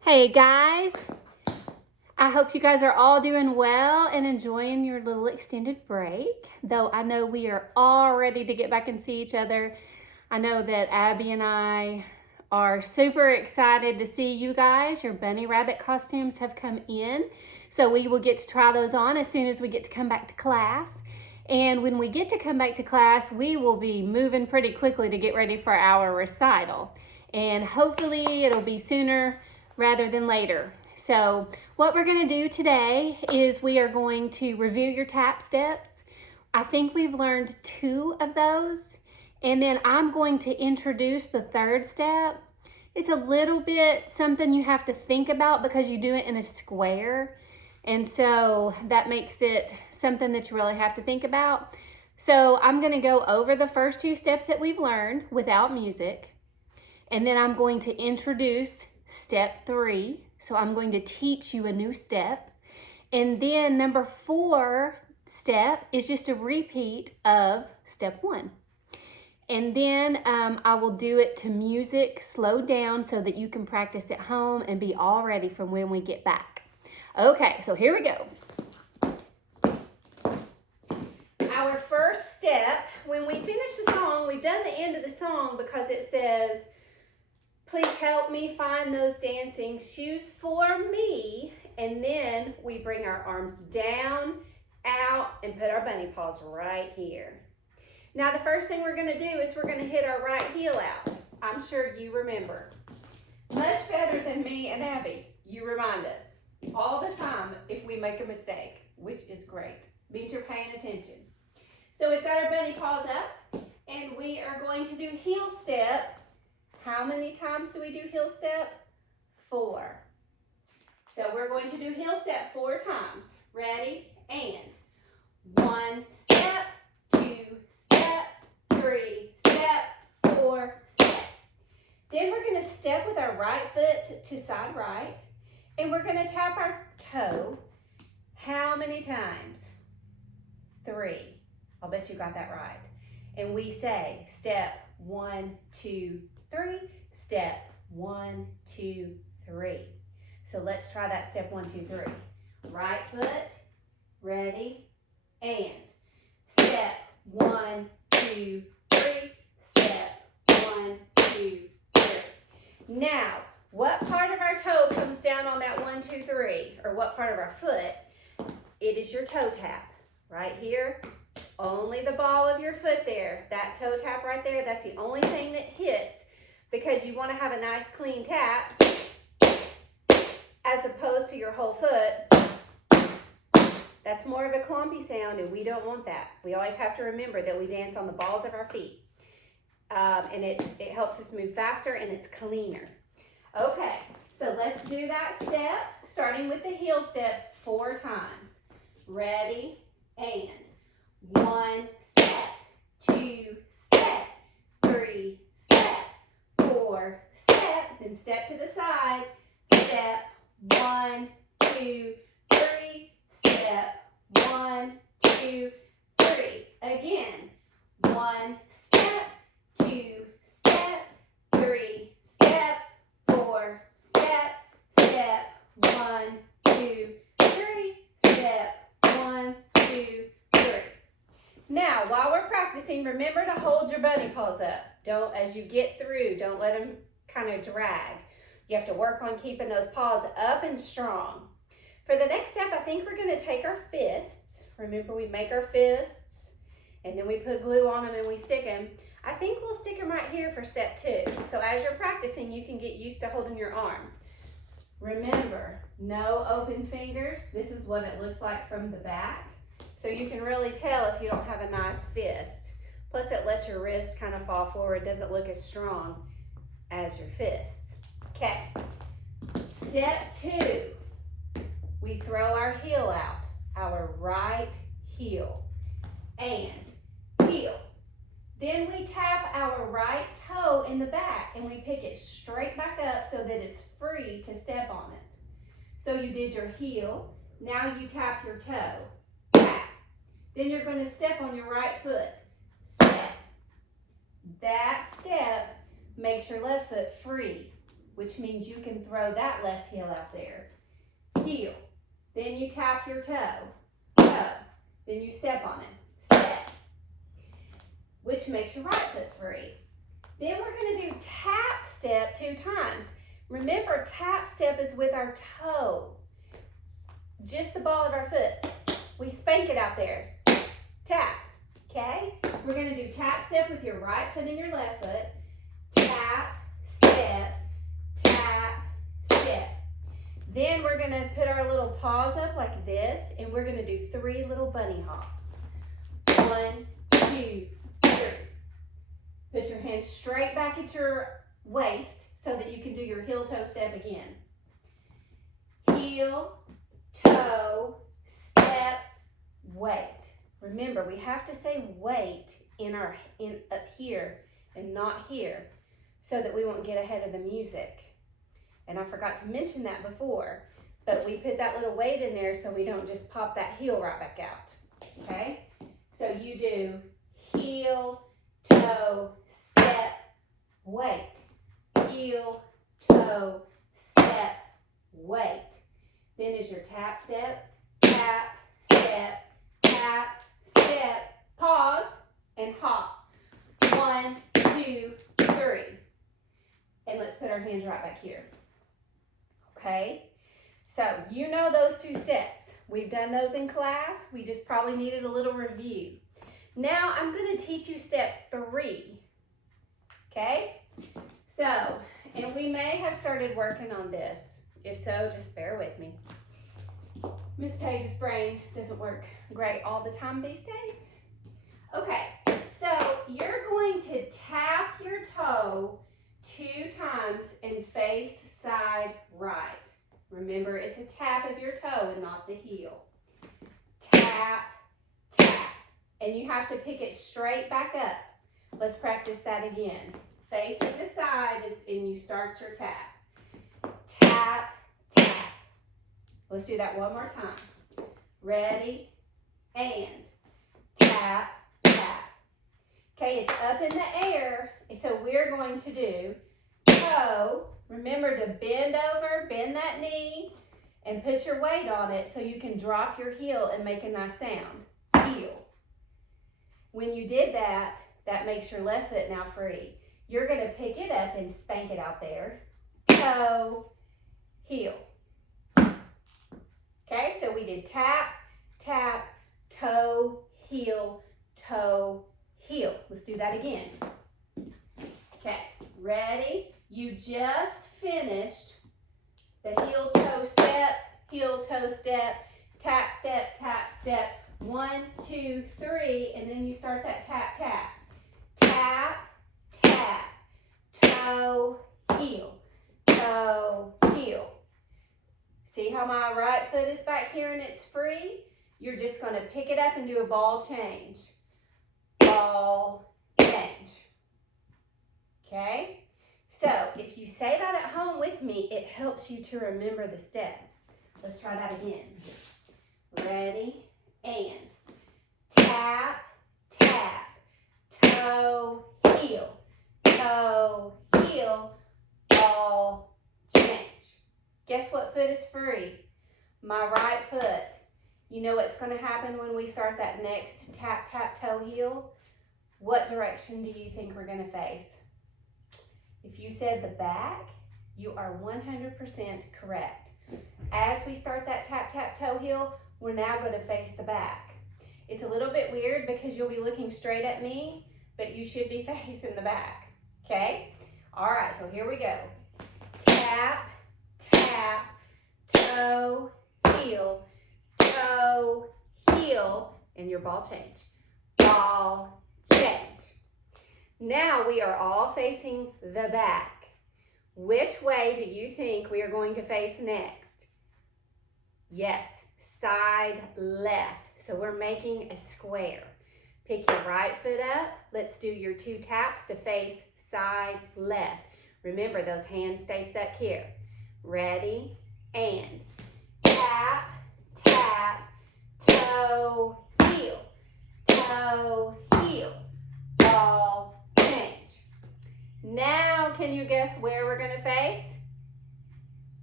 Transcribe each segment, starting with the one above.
Hey guys, I hope you guys are all doing well and enjoying your little extended break. Though I know we are all ready to get back and see each other. I know that Abby and I are super excited to see you guys. Your bunny rabbit costumes have come in, so we will get to try those on as soon as we get to come back to class. And when we get to come back to class, we will be moving pretty quickly to get ready for our recital. And hopefully it'll be sooner rather than later. So what we're going to do today is we are going to review your tap steps. I think we've learned 2 of those. And then I'm going to introduce the 3rd step. It's a little bit something you have to think about because you do it in a square. And so that makes it something that you really have to think about. So I'm going to go over the first 2 steps that we've learned without music. And then I'm going to introduce step 3. So I'm going to teach you a new step. And then number 4 step is just a repeat of step 1. And then I will do it to music, slowed down so that you can practice at home and be all ready for when we get back. Okay, so here we go. Our first step, when we finish the song, we've done the end of the song because it says, please help me find those dancing shoes for me. And then we bring our arms down, out, and put our bunny paws right here. Now the first thing we're gonna do is we're gonna hit our right heel out. I'm sure you remember. Much better than me and Abby. You remind us all the time if we make a mistake, which is great. Means you're paying attention. So we've got our bunny paws up and we are going to do heel step. How many times do we do heel step? 4. So we're going to do heel step 4 times. Ready? And 1 step, 2 step, 3 step, 4 step. Then we're going to step with our right foot to side right. And we're going to tap our toe. How many times? 3. I'll bet you got that right. And we say step 1, 2, 3, step 1, 2, 3. So let's try that step 1, 2, 3. Right foot, ready, and step 1, 2, 3, step 1, 2, 3. Now, what part of our toe comes down on that 1, 2, 3, or what part of our foot? It is your toe tap, right here. Only the ball of your foot there, that toe tap right there, that's the only thing that hits because you want to have a nice clean tap as opposed to your whole foot. That's more of a clumpy sound and we don't want that. We always have to remember that we dance on the balls of our feet. And it helps us move faster and it's cleaner. Okay, so let's do that step, starting with the heel step 4 times. Ready, and 1 step, 2 step, 3 step, 4 step, then step to the side, step 1, 2, 3, step 1, 2, 3. Again, 1 step, 2 step, 3 step, 4 step, step 1, 2, 3, step 1, 2, 3. Now, while we're practicing, remember to hold your bunny paws up. Don't, as you get through, don't let them kind of drag. You have to work on keeping those paws up and strong. For the next step, I think we're going to take our fists. Remember, we make our fists, and then we put glue on them and we stick them. I think we'll stick them right here for step 2. So as you're practicing, you can get used to holding your arms. Remember, no open fingers. This is what it looks like from the back. So you can really tell if you don't have a nice fist. Plus it lets your wrist kind of fall forward. It doesn't look as strong as your fists. Okay, step 2, we throw our heel out, our right heel, and heel. Then we tap our right toe in the back and we pick it straight back up so that it's free to step on it. So you did your heel, now you tap your toe, tap. Then you're going to step on your right foot, step. That step makes your left foot free which means you can throw that left heel out there. Heel. Then you tap your toe. Toe. Then you step on it. Step. Which makes your right foot free. Then we're going to do tap step 2 times. Remember, tap step is with our toe. Just the ball of our foot. We spank it out there. Tap. Okay? We're going to do tap step with your right foot and your left foot. Tap, step, tap, step. Then we're going to put our little paws up like this, and we're going to do 3 little bunny hops. 1, 2, 3. Put your hands straight back at your waist so that you can do your heel toe step again. Heel, toe, step, wait. Remember, we have to say wait up here and not here so that we won't get ahead of the music. And I forgot to mention that before, but we put that little weight in there so we don't just pop that heel right back out. Okay? So you do heel, toe, step, wait. Heel, toe, step, wait. Then is your tap step, tap, step, tap, step, pause, and hop. 1, 2, 3. And let's put our hands right back here. Okay? So you know those 2 steps. We've done those in class. We just probably needed a little review. Now I'm going to teach you step 3. Okay? So, and we may have started working on this. If so, just bear with me. Miss Paige's brain doesn't work great all the time these days. Okay, so you're going to tap your toe 2 times and face side right. Remember, it's a tap of your toe and not the heel. Tap, tap. And you have to pick it straight back up. Let's practice that again. Facing the side and you start your tap. Tap, tap. Let's do that one more time. Ready, and tap, tap. Okay, it's up in the air, and so we're going to do toe. Remember to bend over, bend that knee, and put your weight on it so you can drop your heel and make a nice sound. Heel. When you did that, that makes your left foot now free. You're going to pick it up and spank it out there. Toe, heel. Okay, so we did tap, tap, toe, heel, toe, heel. Let's do that again. Okay, ready? You just finished the heel, toe, step, tap, step, 1, 2, 3, and then you start that tap, tap. Tap, tap, toe, heel, heel. See how my right foot is back here and it's free? You're just going to pick it up and do a ball change. Ball change. Okay? So if you say that at home with me, it helps you to remember the steps. Let's try that again. Ready? And tap, tap, toe, heel, ball, change. Guess what foot is free? My right foot. You know what's going to happen when we start that next tap, tap, toe, heel? What direction do you think we're going to face? If you said the back, you are 100% correct. As we start that tap, tap, toe, heel, we're now going to face the back. It's a little bit weird because you'll be looking straight at me, but you should be facing the back. Okay? All right, so here we go. Tap, tap, toe, heel, and your ball change. Ball change. Now we are all facing the back. Which way do you think we are going to face next? Yes, side left. So we're making a square. Pick your right foot up. Let's do your 2 taps to face side left. Remember, those hands stay stuck here. Ready? And tap, tap, toe, heel, ball, change. Now, can you guess where we're going to face?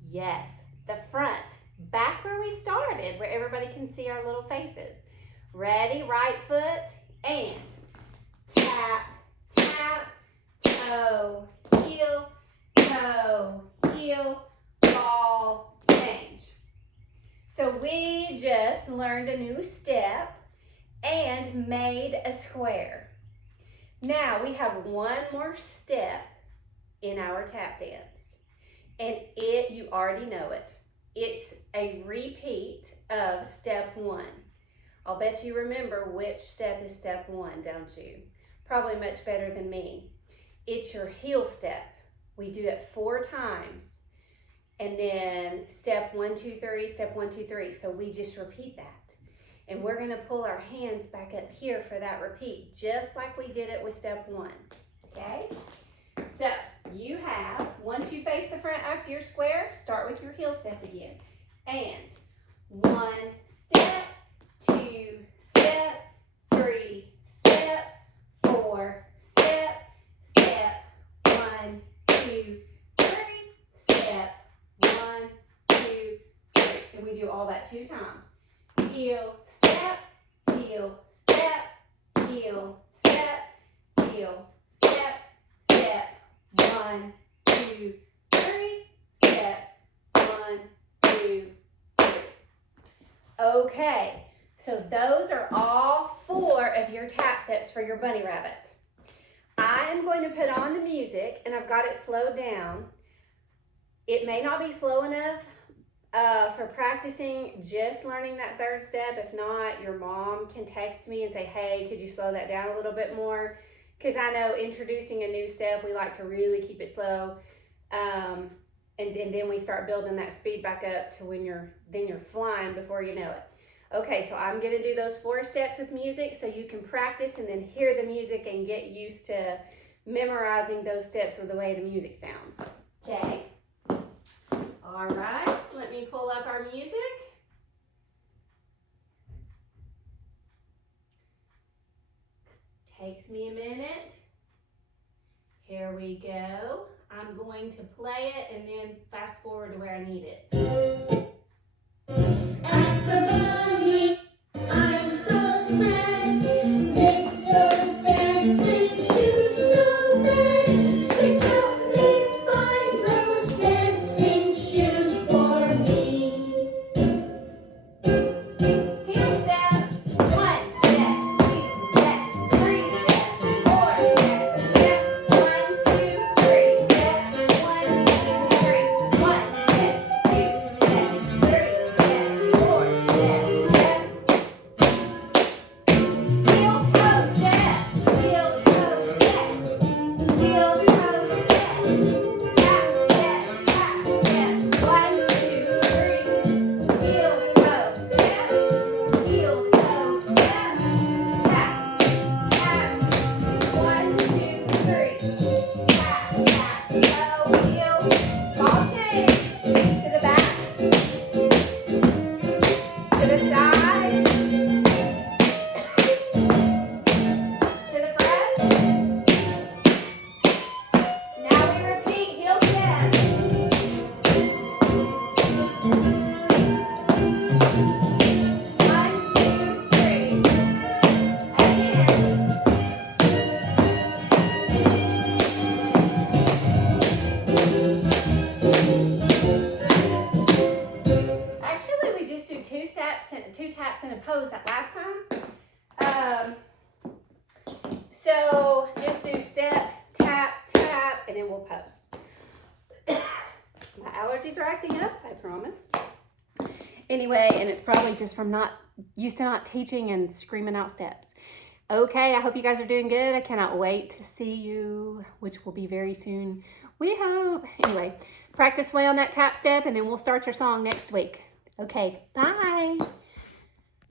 Yes, the front. Back where we started, where everybody can see our little faces. Ready, right foot, and tap, tap, toe, heel, ball, change. So we just learned a new step and made a square. Now we have one more step in our tap dance, and you already know it. It's a repeat of step one. I'll bet you remember which step is step one, don't you? Probably much better than me. It's your heel step. We do it 4 times. And then step 1, 2, 3, step 1, 2, 3. So we just repeat that. And we're gonna pull our hands back up here for that repeat, just like we did it with step 1, okay? So you have, once you face the front after your square, start with your heel step again. And 1 step, 2 step, 3 step, 4 step, step, 1, 2, 3, step, 1, 2, 3. And we do all that 2 times. Heel, step, heel, step, heel, step, heel, step, step, 1, 2, 3, step, 1, 2, 3. Okay, so those are all 4 of your tap steps for your bunny rabbit. I am going to put on the music, and I've got it slowed down. It may not be slow enough for practicing just learning that 3rd step. If not, your mom can text me and say, hey, could you slow that down a little bit more? Because I know introducing a new step, we like to really keep it slow. And then we start building that speed back up to when you're flying before you know it. Okay, so I'm gonna do those 4 steps with music so you can practice and then hear the music and get used to memorizing those steps with the way the music sounds. Okay. All right, let me pull up our music. Takes me a minute. Here we go. I'm going to play it and then fast forward to where I need it. At the bunny, I'm so sad. Miss those dancing shoes so bad. Please help me find those dancing shoes for me. Heel step, 1 step, 2 step, 3 step, 4 step, step 1, 2, 3, step 1, 2, 3, 1 step, 2 step, 3 step, 4 step, step. Heel toe step, heel toe step, heel toe step, tap step, 1, 2, 3, heel toe step, heel toe step, tap, tap, 1, 2, 3, tap, tap, toe, heel, ball change, to the back, to the side, to the front. Now we repeat, heel step. 1, 2, 3. Again. Actually, we just do 2 taps and a pose that last time. So just do step, tap, tap, and then we'll pose. My allergies are acting up, I promise. Anyway, and it's probably just from not used to not teaching and screaming out steps. Okay, I hope you guys are doing good. I cannot wait to see you, which will be very soon. We hope. Anyway, practice away on that tap step, and then we'll start your song next week. Okay, bye.